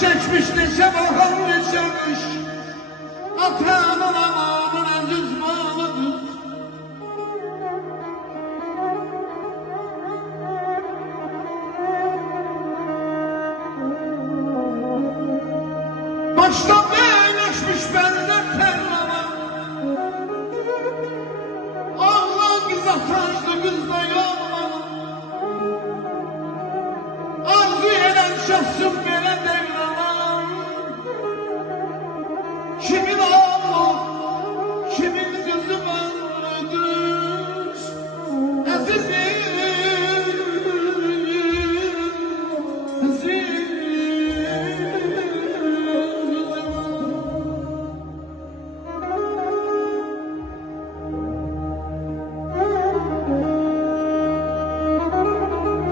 çekmiş neçe bahar neçemiş. Atanın amanın aziz malıdır. Baştan beyleşmiş benden terlama. Allah kız atançlı kızla yanma. Arzu eden şahsım bana devraman. Kimin oğlu, kimin kızı vardır. Azizim, azizim.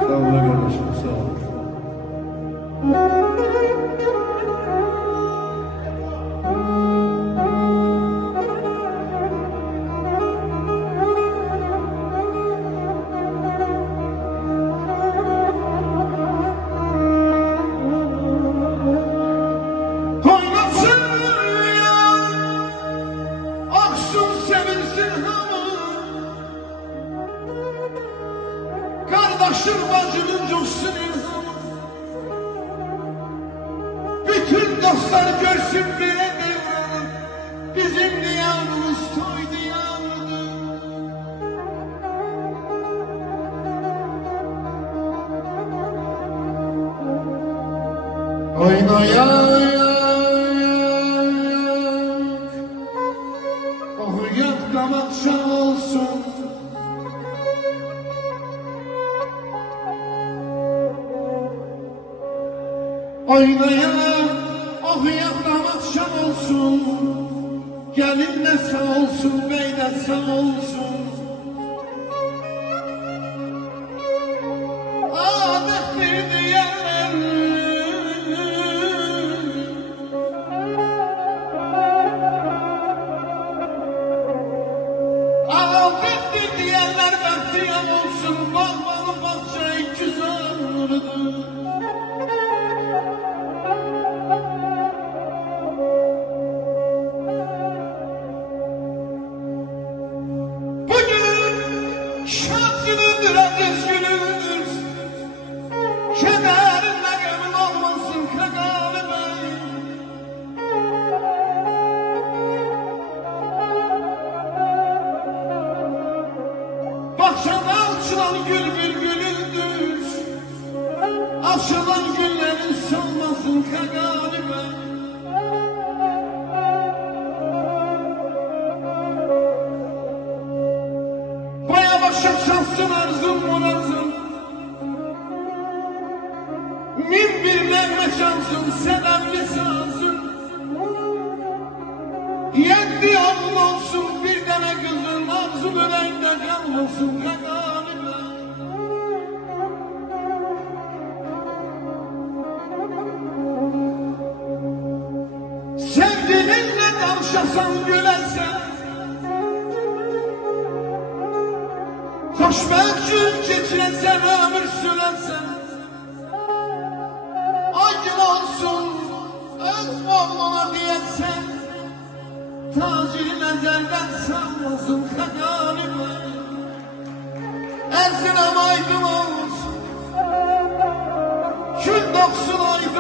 Sağ ol kardeşim, sağ ol. Oynasın ya, aksın sevinsin hamı. Kardeşim bacımın coşsun ilhamı. Bütün dostlar görsün bile devranı. Bizim diyarımız toy diyarıdır. Oynayak, oyak damat şan olsun. Oynayan, okuyan damat şan olsun. Gelin de sağ olsun, bey de sağ olsun. Adettir diyenler, adettir diyenler bekleyen olsun. Bakmalı bahçe güzeldir. Şad günüdür, aziz günüdür. Kederinle gamın olmasın Kagani Bey. Bahçede açılan gül bir gülündür. Açılan güllerin solmasın Kagani Bey. Başım şansın arzum murazım. Min bir merve şansın selamlı sazın. Yetti oğul olsun bir tane kızın. Arzu böreğinde kalmasın Kagani Bey. Sevgilinle tavşasan gülersen. Hoşbelki geçiresen, ömür sürersen. Acın olsun, öz oğluna diyesen. Tacir nezelden sanmasın Kagani Bey. Erzine aydın olsun. Kül doksun ay